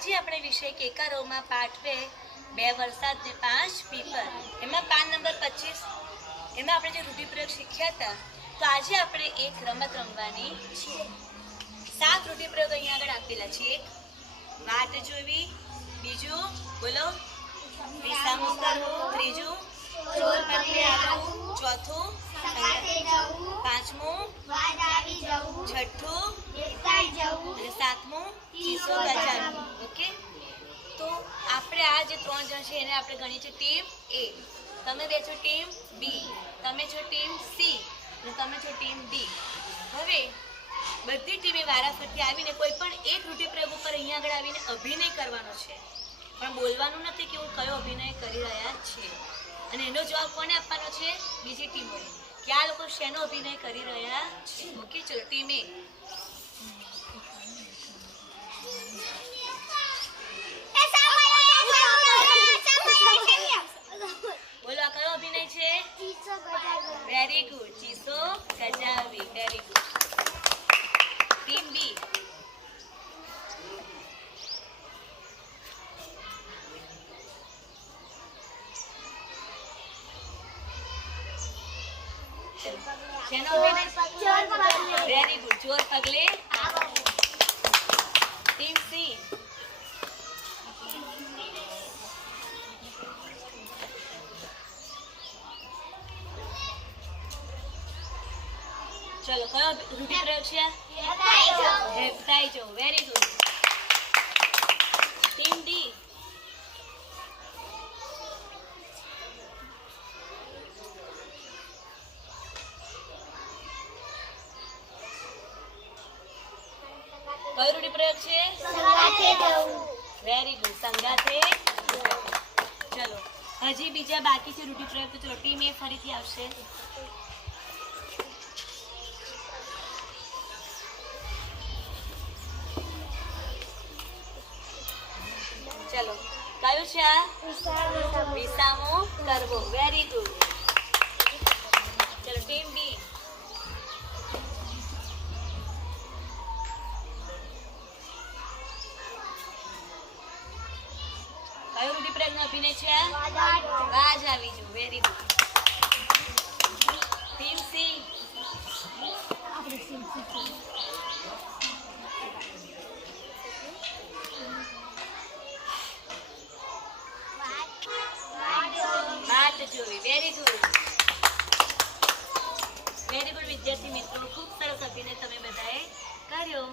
આજે આપણે વિષય કેકારોમાં પાઠ બે બે વરસાદ ને પાંચ પીપર. એમાં પાન નંબર પચીસ. એમાં આપણે જે રૂઢિપ્રયોગ શીખ્યા હતા તો આજે આપણે એક રમત રમવાની છીએ સાત રૂઢિપ્રયોગ અહીંયા આગળ આપેલા છે. એક વાટ જોવી બીજું બોલો. વિસામું કરવું ત્રીજું ચોર પગલે આવવું ચોથું પાંચમું છઠ્ઠું અને સાતમો ચીસો ગજાનું ઓકે? તો આપણે આ જે ત્રણ જણ છે, એને આપણે ગણીએ છીએ ટીમ એ. તમે બે છો ટીમ બી. તમે છો ટીમ સી. અને તમે છો ટીમ ડી. હવે બધી ટીમે વારાફરતી આવીને કોઈ પણ એક રૂઢિપ્રયોગ ઉપર અહીંયા આગળ આવીને અભિનય કરવાનો છે. પણ બોલવાનું નથી કે હું કયો અભિનય કરી રહ્યા છે. અને એનો જવાબ કોને આપવાનો છે? બીજી ટીમોએ. કે આ લોકો શેનો અભિનય કરી રહ્યા છે? ઓકે, ચલો, ટીમ એ બોલો આ કયો અભિનય છે વેરી ગુડ ચીસો ગજાવી very good team B very good જોર પગલે ટીમ સી ચલો કયો રૂઢિપ્રયોગ છે? હેપતાઈ જો વેરી ગુડ ટીમ ડી. કયો રૂઢિપ્રયોગ છે? વેરી ગુડ સંગાથે ચલો હજી બીજા બાકી છે રૂઢિપ્રયોગ તો ચલો ટીમ એ ફરીથી આવશે. કયું છે આ? વિસામો. કરવો. વેરી ગુડ ચલો ટીમ બી કયું રૂઢિપ્રયોગ નો અભિનય છે વાજ આવી જુ વેરી ગુડ ટીમ સી વાટ જોવી વેરી ગુડ વેરી ગુડ વિદ્યાર્થી મિત્રો. ખૂબ સરસ અભિનય તમે બધાએ કર્યો.